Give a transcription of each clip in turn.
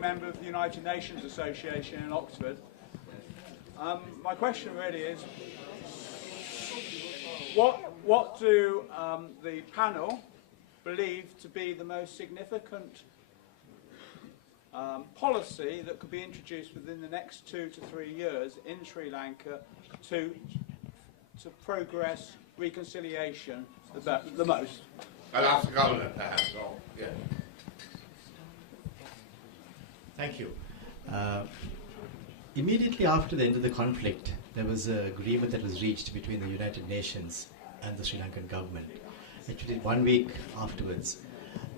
Member of the United Nations Association in Oxford. My question really is, what do the panel believe to be the most significant policy that could be introduced within the next 2 to 3 years in Sri Lanka to progress reconciliation the most? I'll ask the governor perhaps. Oh, yeah. Thank you. Immediately after the end of the conflict, there was an agreement that was reached between the United Nations and the Sri Lankan government. Actually, 1 week afterwards,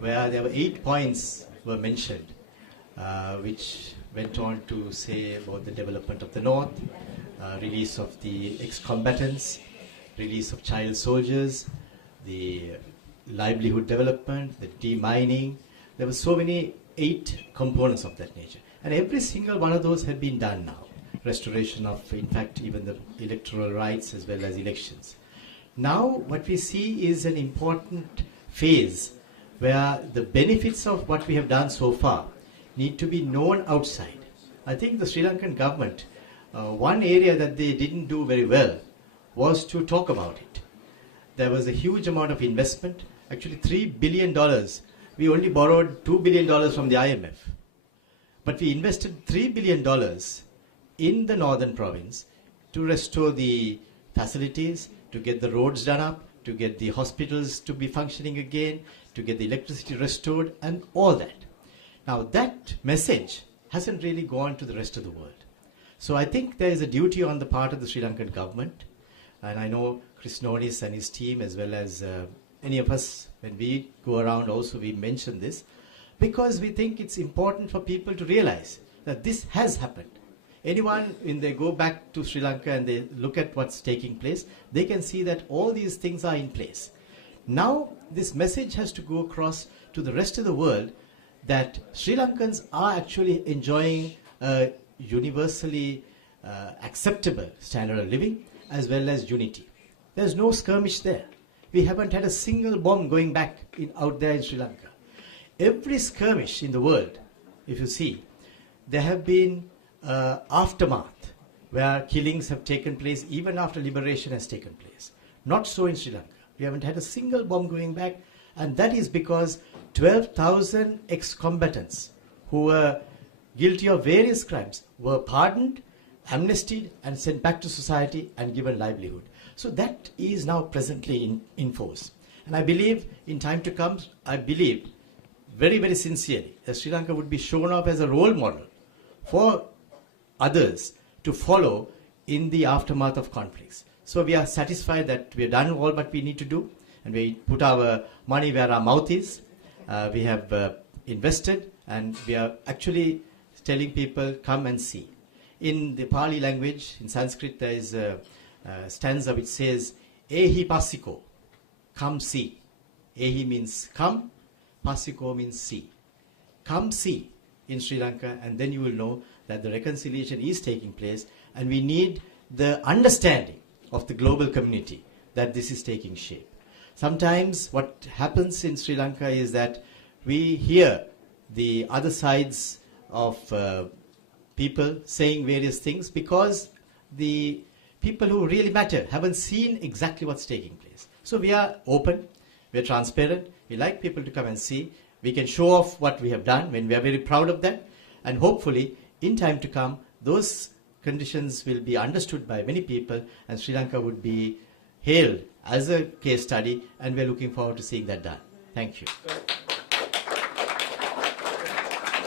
where there were 8 points were mentioned, which went on to say about the development of the North, release of the ex-combatants, release of child soldiers, the livelihood development, the demining. There were so many 8 components of that nature. And every single one of those had been done now. Restoration of, in fact, even the electoral rights as well as elections. Now what we see is an important phase where the benefits of what we have done so far need to be known outside. I think the Sri Lankan government, one area that they didn't do very well was to talk about it. There was a huge amount of investment, actually $3 billion. We only borrowed $2 billion from the IMF. But we invested $3 billion in the northern province to restore the facilities, to get the roads done up, to get the hospitals to be functioning again, to get the electricity restored, and all that. Now that message hasn't really gone to the rest of the world. So I think there is a duty on the part of the Sri Lankan government, and I know Chris Nonis and his team, as well as any of us, when we go around also we mention this, because we think it's important for people to realize that this has happened. Anyone, when they go back to Sri Lanka and they look at what's taking place, they can see that all these things are in place. Now this message has to go across to the rest of the world that Sri Lankans are actually enjoying a universally acceptable standard of living as well as unity. There's no skirmish there. We haven't had a single bomb going back out there in Sri Lanka. Every skirmish in the world, if you see, there have been aftermath where killings have taken place even after liberation has taken place. Not so in Sri Lanka. We haven't had a single bomb going back, and that is because 12,000 ex-combatants who were guilty of various crimes were pardoned, amnestied, and sent back to society and given livelihood. So that is now presently in force. And I believe in time to come, I believe very, very sincerely that Sri Lanka would be shown off as a role model for others to follow in the aftermath of conflicts. So we are satisfied that we have done all what we need to do, and we put our money where our mouth is. We have invested, and we are actually telling people, come and see. In the Pali language, in Sanskrit, there is a stanza which says, Ehi Passiko, come see. Ehi means come, Passiko means see. Come see in Sri Lanka, and then you will know that the reconciliation is taking place, and we need the understanding of the global community that this is taking shape. Sometimes what happens in Sri Lanka is that we hear the other sides of people saying various things because the people who really matter haven't seen exactly what's taking place. So we are open, we are transparent, we like people to come and see. We can show off what we have done when we are very proud of that, and hopefully in time to come those conditions will be understood by many people, and Sri Lanka would be hailed as a case study, and we are looking forward to seeing that done. Thank you. So,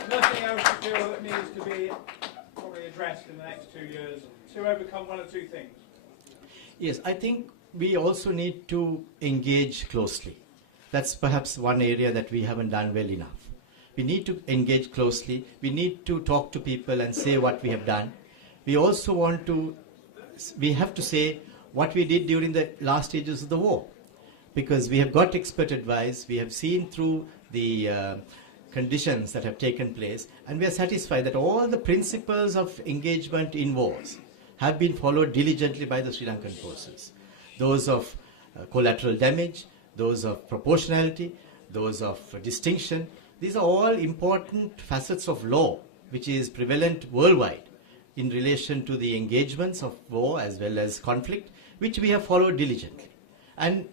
nothing else you feel that needs to be probably addressed in the next 2 years to overcome one or two things? Yes, I think we also need to engage closely. That's perhaps one area that we haven't done well enough. We need to engage closely. We need to talk to people and say what we have done. We also we have to say what we did during the last stages of the war, because we have got expert advice. We have seen through the conditions that have taken place, and we are satisfied that all the principles of engagement in wars have been followed diligently by the Sri Lankan forces. Those of collateral damage, those of proportionality, those of distinction, These are all important facets of law which is prevalent worldwide in relation to the engagements of war as well as conflict, which we have followed diligently. And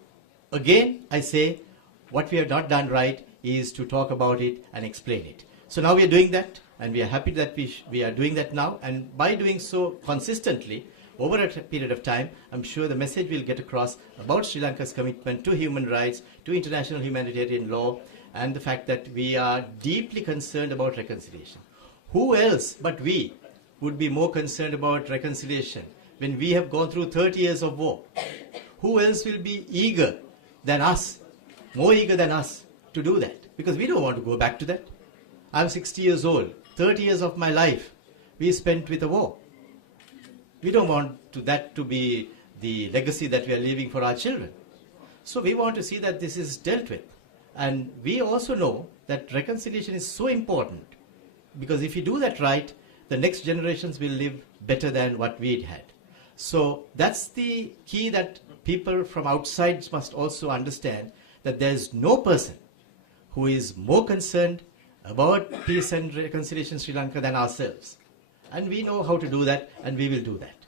again, I say, what we have not done right is to talk about it and explain it. So now we are doing that, and we are happy that we are doing that now. And by doing so consistently, over a period of time, I'm sure the message will get across about Sri Lanka's commitment to human rights, to international humanitarian law, and the fact that we are deeply concerned about reconciliation. Who else but we would be more concerned about reconciliation when we have gone through 30 years of war? Who else will be eager than us, more eager than us, to do that? Because we don't want to go back to that. I'm 60 years old. 30 years of my life we spent with a war. We don't want that to be the legacy that we are leaving for our children. So we want to see that this is dealt with. And we also know that reconciliation is so important, because if you do that right, the next generations will live better than what we had. So that's the key that people from outside must also understand, that there's no person who is more concerned about peace and reconciliation in Sri Lanka than ourselves. And we know how to do that, and we will do that.